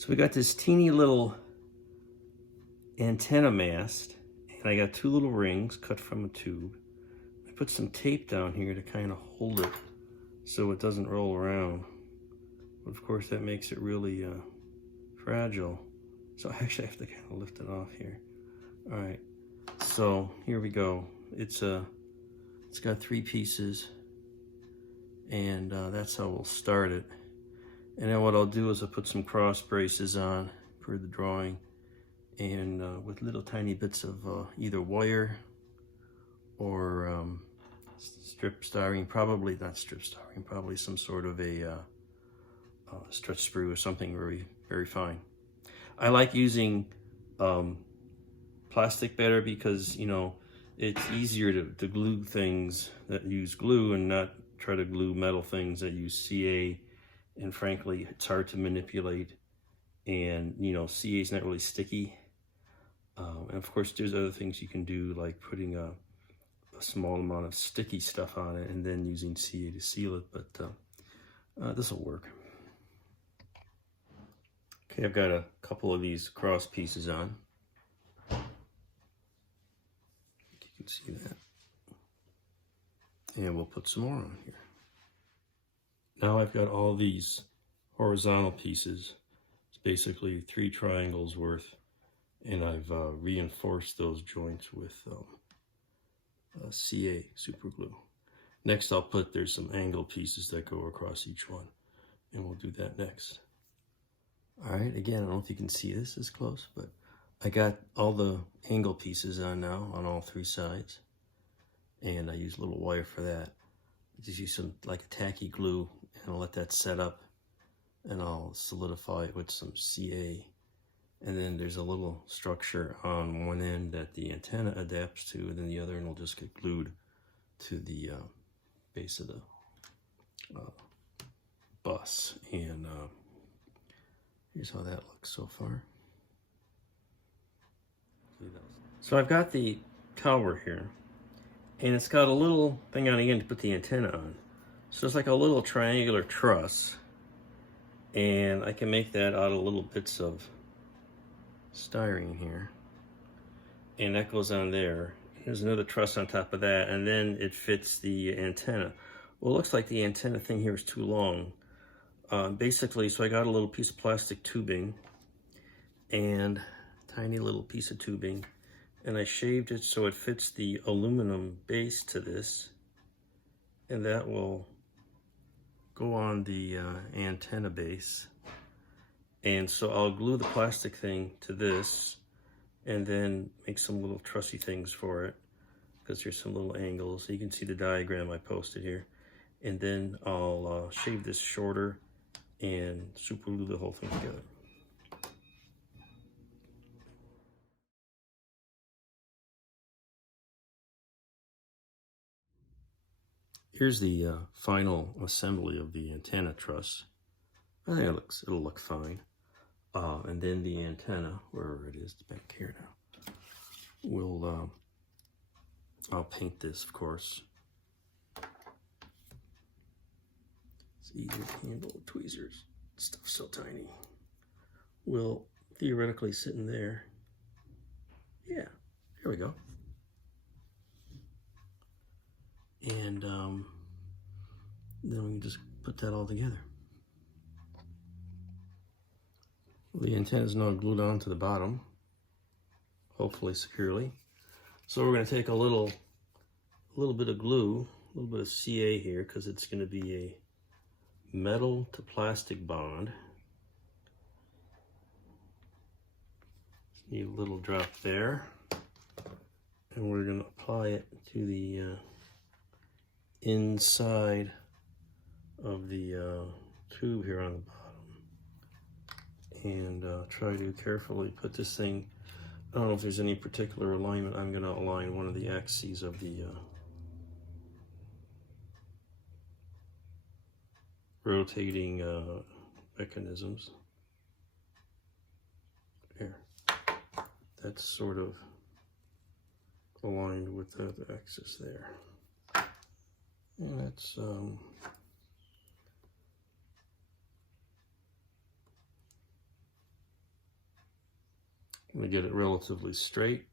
So we got this teeny little antenna mast, and I got 2 little rings cut from a tube. I put some tape down here to kind of hold it so it doesn't roll around. But of course that makes it really fragile. So I actually have to kind of lift it off here. All right, so here we go. It's got 3 pieces, and that's how we'll start it. And then what I'll do is I'll put some cross braces on per the drawing, and with little tiny bits of either wire or strip styrene, probably not strip styrene, probably some sort of a stretch sprue or something very, very fine. I like using plastic better because, you know, it's easier to glue things that use glue and not try to glue metal things that use CA. And frankly, it's hard to manipulate, and you know, CA is not really sticky. And of course, there's other things you can do, like putting a small amount of sticky stuff on it and then using CA to seal it, but this will work. Okay, I've got a couple of these cross pieces on. You can see that. And we'll put some more on here. Now I've got all these horizontal pieces. It's basically 3 triangles worth, and I've reinforced those joints with CA super glue. Next there's some angle pieces that go across each one, and we'll do that next. All right, again, I don't know if you can see this as close, but I got all the angle pieces on now on all 3 sides, and I use a little wire for that. I just use some like a tacky glue, and I'll let that set up, and I'll solidify it with some CA. And then there's a little structure on one end that the antenna adapts to, and then the other end will just get glued to the base of the bus. And here's how that looks so far. So I've got the tower here, and it's got a little thing on the end to put the antenna on. So it's like a little triangular truss, and I can make that out of little bits of styrene here, and that goes on there. There's another truss on top of that, and then it fits the antenna. Well, it looks like the antenna thing here is too long. Basically, so I got a little piece of plastic tubing and tiny little piece of tubing, and I shaved it so it fits the aluminum base to this, and that will go on the antenna base. And so I'll glue the plastic thing to this, and then make some little trussy things for it, because there's some little angles. You can see the diagram I posted here. And then I'll shave this shorter and super glue the whole thing together. Here's the final assembly of the antenna truss. I think it'll look fine. And then the antenna, wherever it is, back here now, I'll paint this, of course. It's easier to handle with tweezers. Stuff's so tiny. Will theoretically sit in there. Yeah, here we go. And then we can just put that all together. The antenna is now glued on to the bottom, hopefully securely. So we're going to take a little bit of glue, a little bit of CA here, because it's going to be a metal to plastic bond. Need a little drop there, and we're going to apply it to the inside of the tube here on the bottom. And try to carefully put this thing, I don't know if there's any particular alignment. I'm going to align one of the axes of the rotating mechanisms. There. That's sort of aligned with the axis there. And that's I'm going to get it relatively straight.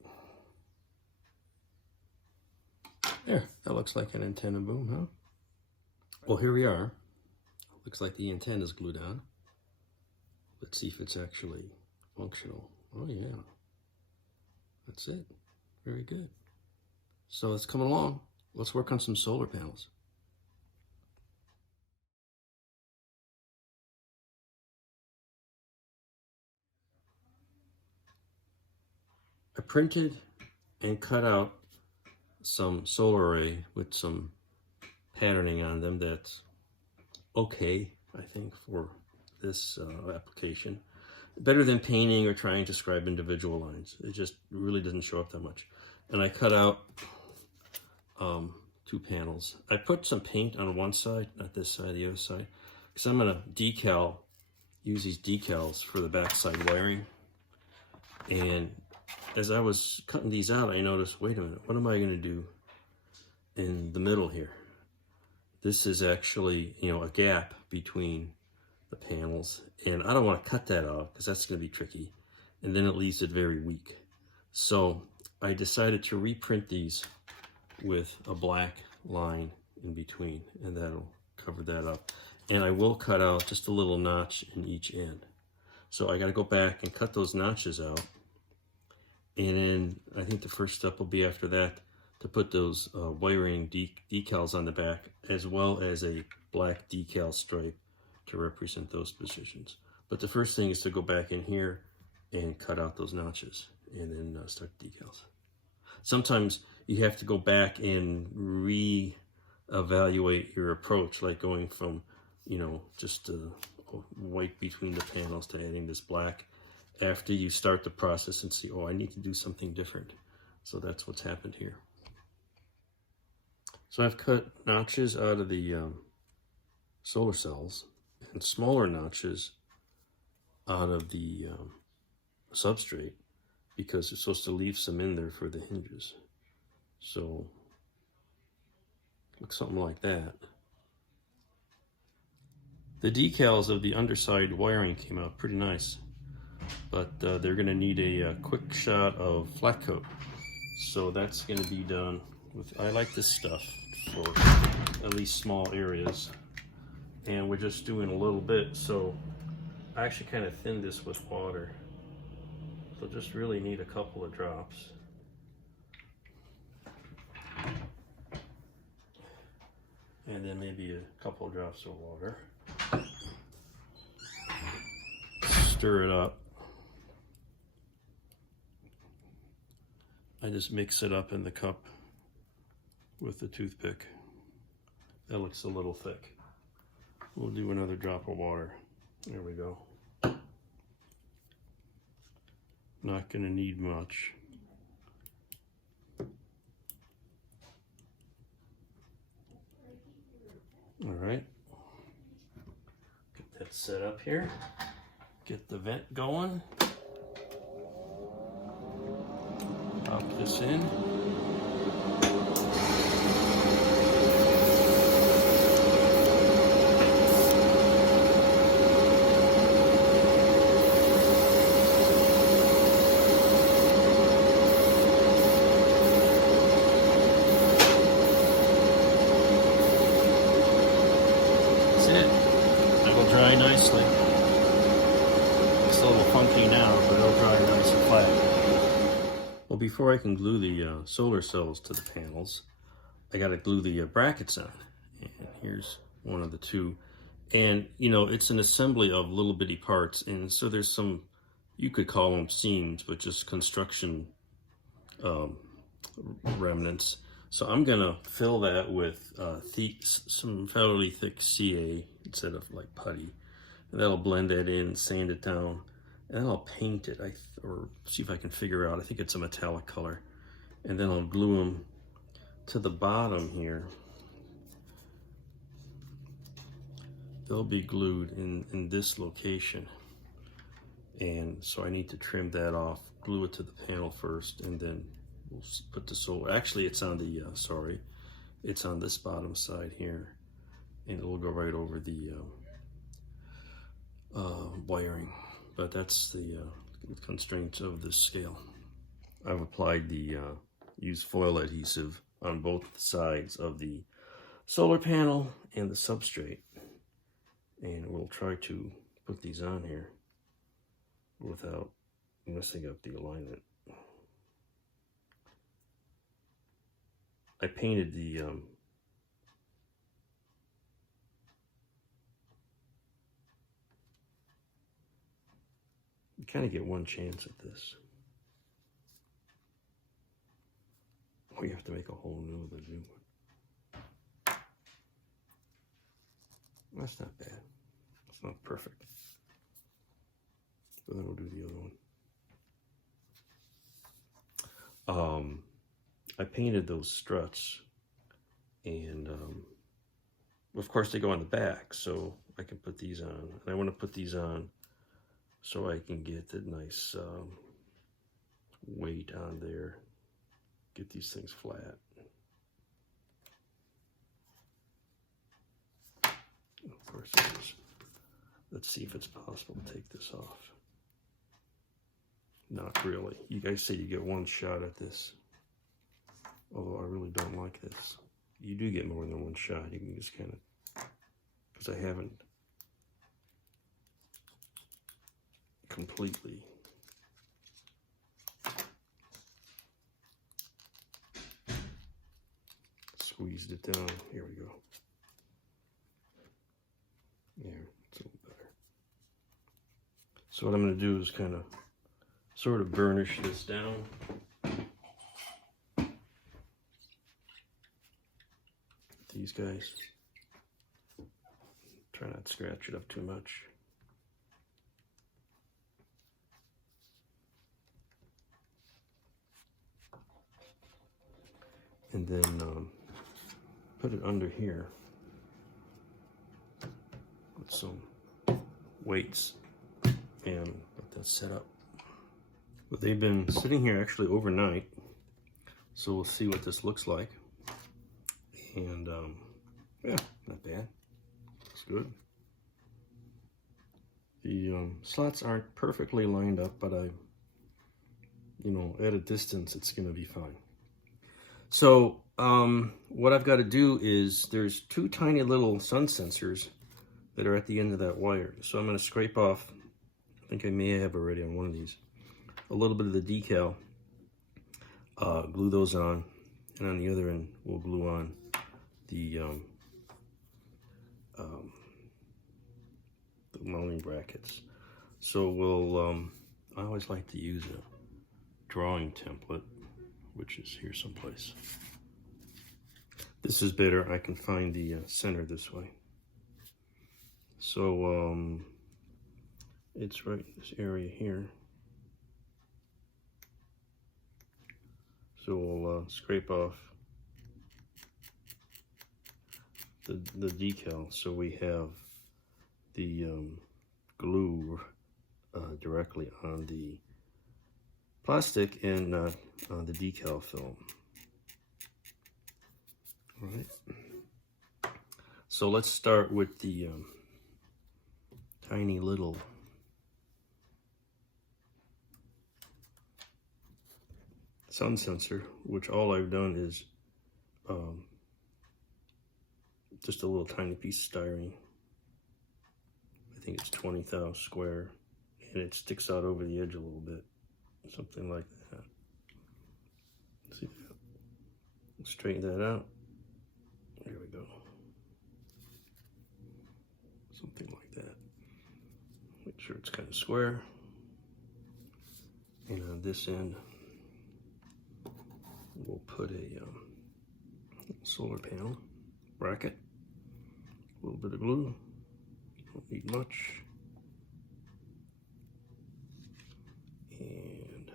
There, that looks like an antenna boom, huh? Well, here we are. Looks like the antenna is glued on. Let's see if it's actually functional. Oh yeah, that's it. Very good. So it's coming along. Let's work on some solar panels. I printed and cut out some solar array with some patterning on them that's okay, I think, for this application. Better than painting or trying to scribe individual lines. It just really doesn't show up that much. And I cut out 2 panels. I put some paint on one side, not this side, the other side, because I'm going to use these decals for the backside wiring. And as I was cutting these out, I noticed, wait a minute, what am I going to do in the middle here? This is actually, a gap between the panels, and I don't want to cut that out because that's going to be tricky, and then it leaves it very weak. So I decided to reprint these with a black line in between, and that'll cover that up. And I will cut out just a little notch in each end. So I got to go back and cut those notches out, and then I think the first step will be after that to put those wiring decals on the back, as well as a black decal stripe to represent those positions. But the first thing is to go back in here and cut out those notches and then start the decals. Sometimes you have to go back and re-evaluate your approach, like going from, just white between the panels to adding this black after you start the process and see, oh, I need to do something different. So that's what's happened here. So I've cut notches out of the solar cells and smaller notches out of the substrate, because it's supposed to leave some in there for the hinges. So looks something like that. The decals of the underside wiring came out pretty nice, but they're going to need a quick shot of flat coat. So that's going to be done with, I like this stuff for at least small areas, and we're just doing a little bit. So I actually kind of thinned this with water, so just really need a couple of drops. And then maybe a couple of drops of water. Stir it up. I just mix it up in the cup with the toothpick. That looks a little thick. We'll do another drop of water. There we go. Not gonna need much. All right, get that set up here. Get the vent going. Pop this in. That's it. It'll dry nicely. It's a little funky now, but it'll dry nice and flat. Well, before I can glue the solar cells to the panels, I got to glue the brackets on. And here's one of the 2. And, it's an assembly of little bitty parts. And so there's some, you could call them seams, but just construction remnants. So I'm going to fill that with some fairly thick CA instead of like putty. And that'll blend that in, sand it down. And then I'll paint it, or see if I can figure out, I think it's a metallic color. And then I'll glue them to the bottom here. They'll be glued in this location. And so I need to trim that off, glue it to the panel first, and then we'll put the solar. Actually, it's on the, it's on this bottom side here. And it'll go right over the wiring. But that's the with constraints of this scale. I've applied the used foil adhesive on both sides of the solar panel and the substrate, and we'll try to put these on here without messing up the alignment. I painted the you kind of get one chance at this. We have to make a whole new one. That's not bad. It's not perfect. But then we'll do the other one. I painted those struts, and of course they go on the back, so I can put these on. And I want to put these on so I can get the nice weight on there, get these things flat. Of course it is. Let's see if it's possible to take this off. Not really. You guys say you get one shot at this. Although I really don't like this. You do get more than one shot. You can just kind of, because I haven't completely squeezed it down. Here we go. Yeah, it's a little better. So what I'm going to do is kind of sort of burnish this down. These guys. Try not to scratch it up too much. And then put it under here with some weights and let that set up. But they've been sitting here actually overnight, so we'll see what this looks like. And yeah, not bad. Looks good. The slots aren't perfectly lined up, but at a distance, it's going to be fine. So what I've got to do is there's two tiny little sun sensors that are at the end of that wire. So I'm going to scrape off, I think I may have already on one of these, a little bit of the decal, glue those on, and on the other end, we'll glue on the mounting brackets. So we'll, I always like to use a drawing template, which is here someplace. This is better. I can find the center this way. So it's right in this area here. So we'll scrape off the decal, so we have the glue directly on the plastic and not on the decal film. All right. So let's start with the tiny little sun sensor, which all I've done is just a little tiny piece of styrene. I think it's 20 thou square, and it sticks out over the edge a little bit, something like that. See that? Straighten that out. There we go. Something like that. Make sure it's kind of square. And on this end, we'll put a solar panel bracket, a little bit of glue, don't need much, and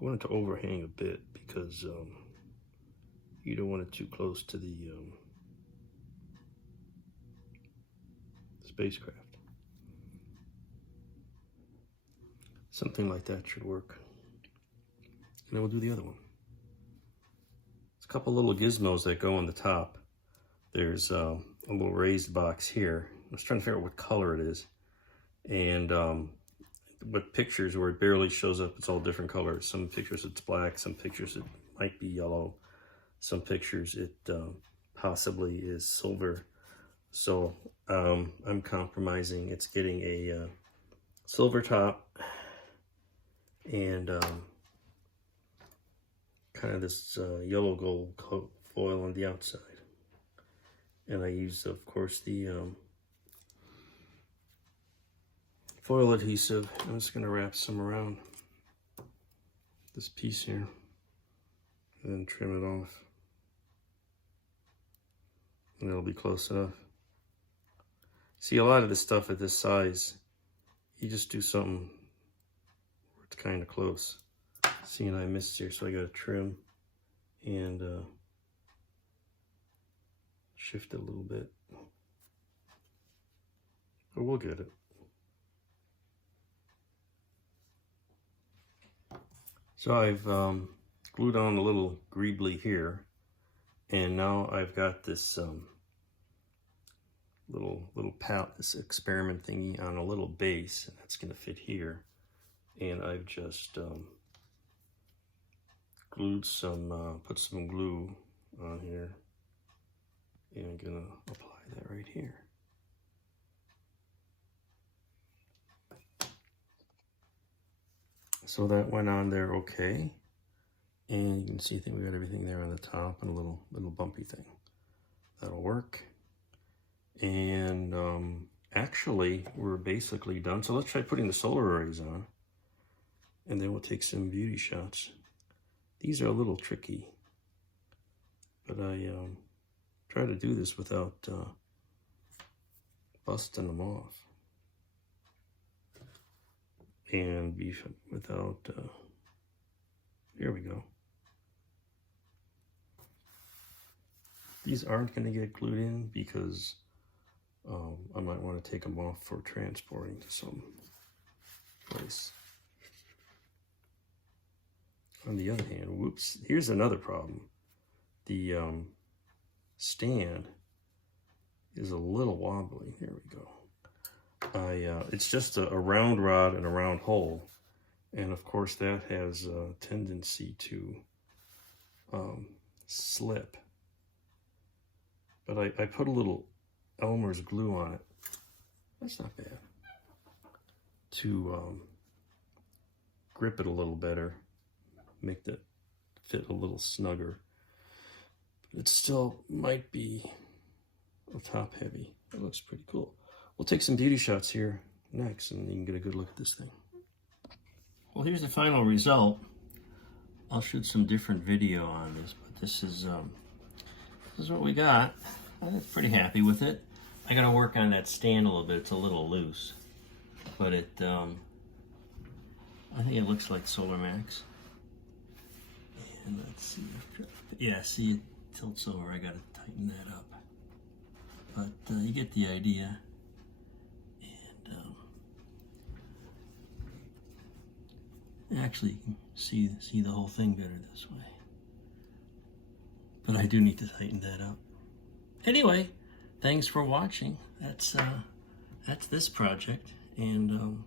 I want it to overhang a bit because you don't want it too close to the spacecraft. Something like that should work. And then we'll do the other one. There's a couple little gizmos that go on the top. There's a little raised box here. I was trying to figure out what color it is. And with pictures where it barely shows up. It's all different colors. Some pictures it's black, some pictures it might be yellow, some pictures it possibly is silver. So I'm compromising. It's getting a silver top and kind of this yellow gold foil on the outside. And I use, of course, the foil adhesive. I'm just going to wrap some around this piece here and then trim it off. And it'll be close enough. See, a lot of the stuff at this size, you just do something where it's kind of close. See, and I missed here, so I got to trim and shift it a little bit. But we'll get it. So I've glued on a little greebly here, and now I've got this little palette, this experiment thingy on a little base, and that's going to fit here. And I've just glued some, put some glue on here, and I'm going to apply that right here. So that went on there okay, and you can see, I think we got everything there on the top and a little bumpy thing. That'll work. And actually, we're basically done. So let's try putting the solar arrays on, and then we'll take some beauty shots. These are a little tricky, but I try to do this without busting them off. And without, here we go. These aren't going to get glued in because I might want to take them off for transporting to some place. On the other hand, whoops, here's another problem. The stand is a little wobbly. There we go. It's just a round rod and a round hole, and of course that has a tendency to slip. But I put a little Elmer's glue on it. That's not bad. To grip it a little better, make that fit a little snugger. But it still might be top heavy. It looks pretty cool. We'll take some beauty shots here next, and you can get a good look at this thing. Well, here's the final result. I'll shoot some different video on this, but this is what we got. I'm pretty happy with it. I got to work on that stand a little bit. It's a little loose, but it I think it looks like Solar Max. And let's see. Yeah, see, it tilts over. I got to tighten that up, but you get the idea. Actually, you can see the whole thing better this way. But I do need to tighten that up. Anyway, thanks for watching. That's this project, and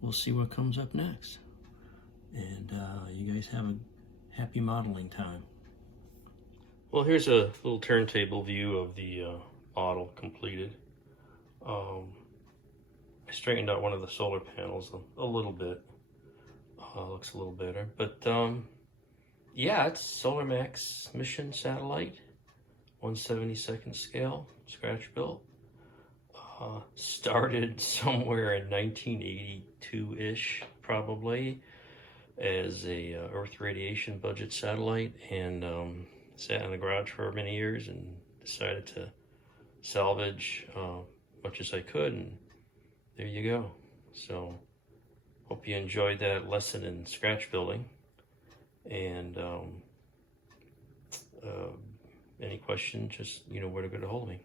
we'll see what comes up next. And you guys have a happy modeling time. Well, here's a little turntable view of the model completed. I straightened out one of the solar panels a little bit. Looks a little better, but yeah, it's Solar Max mission satellite, 1/72nd scale, scratch built. Started somewhere in 1982-ish, probably, as a Earth radiation budget satellite, and sat in the garage for many years and decided to salvage much as I could, and there you go. So hope you enjoyed that lesson in scratch building, and any questions, just, you know where to get a hold of me.